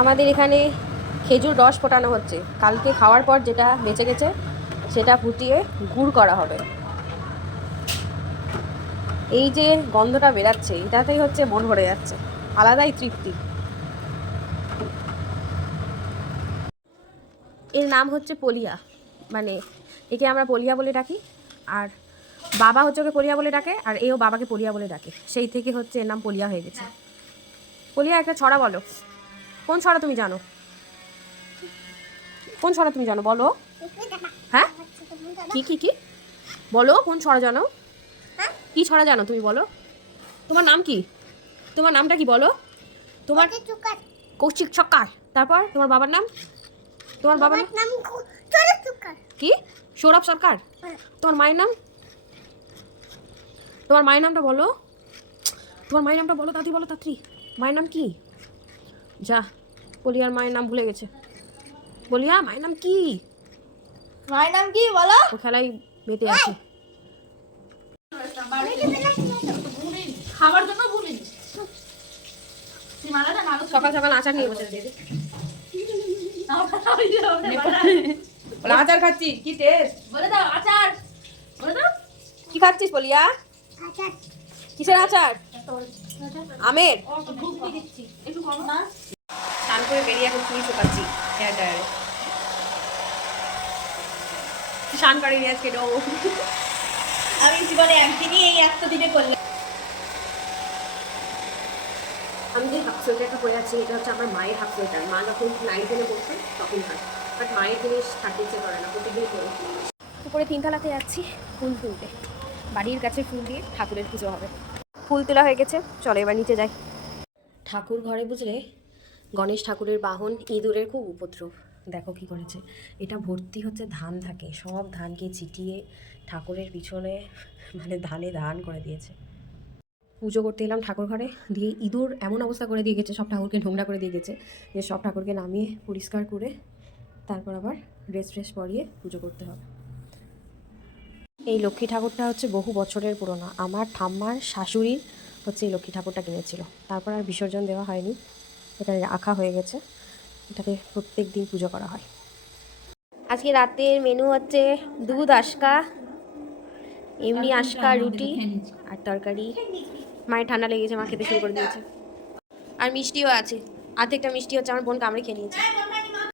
আমাদের এখানে খেজুর রস ফোটানো হচ্ছে। কালকে খাওয়ার পর যেটা বেঁচে গেছে সেটা ফুটিয়ে গুড় করা হবে। এই যে গন্ধটা বেরাচ্ছে এটাতেই হচ্ছে মন ভরে যাচ্ছে, আলাদাই তৃপ্তি। এর নাম হচ্ছে পলিয়া, মানে একে আমরা পলিয়া বলে ডাকি। আর বাবা হচ্ছে ওকে পলিয়া বলে ডাকে, আর এও বাবাকে পলিয়া বলে ডাকে। সেই থেকে হচ্ছে এর নাম পলিয়া হয়ে গেছে। পলিয়া একটা ছড়া বলো, কোন ছড়া তুমি জানো? কোন ছড়া তুমি জানো বলো? হ্যাঁ, কি কি কি বলো, কোন ছড়া জানো? কি ছড়া জানো তুমি বলো? তোমার নাম কি? তোমার নামটা কি বলো? তোমার কৌশিক সরকার। তারপর তোমার বাবার নাম? তোমার বাবার নাম কি? সৌরভ সরকার। তোমার মায়ের নাম? তোমার মায়ের নামটা বলো, তোমার মায়ের নামটা বলো, তাড়াতাড়ি বলো, তাড়াতাড়ি। মায়ের নাম কি? যা, বলিয়ার মায়ের নাম ভুলে গেছে। বলিয়া মায়ের নাম কি? মায়ের নাম কি বলো? ও খেলাই মেতে আছে। খাবার জন্য ভুলিনি। সকাল সকাল আচার নিয়ে বসে দিদি। আচার খাচ্ছি, কি টেস্ট বলে দাও। আচার বলে দাও। কি খাচ্ছিস বলিয়া? কিসের আচার? আমের। একটু কম না। স্নান করে বেরিয়ে এখন চুল শুকাচ্ছি হেয়ার ড্রায়ারে। স্নান করেনি আজকে ডো। আমি জীবনে একদিনই এই একটা দিনে করলাম। আমি যে হাফ সোয়েটারটা পরে আছি এটা হচ্ছে আমার মায়ের হাফ সোয়েটার। মা যখন 9-10-এ পড়তো তখন হয়, বাট মায়ের জিনিস থাকতে ইচ্ছে করে না, প্রত্যেকদিনই পরে। উপরে 3 তলাতে যাচ্ছি ফুল তুলতে। বাড়ির কাছে ফুল দিয়ে ঠাকুরের পুজো হবে। ফুল তোলা হয়ে গেছে, চলো এবার নিচে যাই। ঠাকুর ঘরে বুঝলে গণেশ ঠাকুরের বাহন ইঁদুরের খুব উপদ্রব। দেখো কি করেছে, এটা ভর্তি হচ্ছে ধান থাকে, সব ধানকে চিটিয়ে ঠাকুরের পিছনে মানে ধানে ধান করে দিয়েছে। পুজো করতে এলাম ঠাকুর ঘরে, দিয়ে ইঁদুর এমন অবস্থা করে দিয়ে গেছে, সব ঠাকুরকে নোংরা করে দিয়ে গেছে, যে সব ঠাকুরকে নামিয়ে পরিষ্কার করে তারপর আবার ড্রেস পরিয়ে পুজো করতে হবে। এই লক্ষ্মী ঠাকুরটা হচ্ছে বহু বছরের পুরনো। আমার ঠাম্মার শাশুড়ির হচ্ছে এই লক্ষ্মী ঠাকুরটা কিনেছিল, তারপর আর বিসর্জন দেওয়া হয়নি, এটা রাখা হয়ে গেছে। এটাকে প্রত্যেক দিন পুজো করা হয়। আজকে রাতের মেনু হচ্ছে দুধ আশকা, এমনি আশকা, রুটি আর তরকারি। মায়ের ঠান্ডা লেগেছে, মা খেতে শুরু করে দিয়েছে। আর মিষ্টিও আছে, আর্ধেকটা মিষ্টি হচ্ছে আমার বোন কামড়ে খেয়ে নিয়েছে।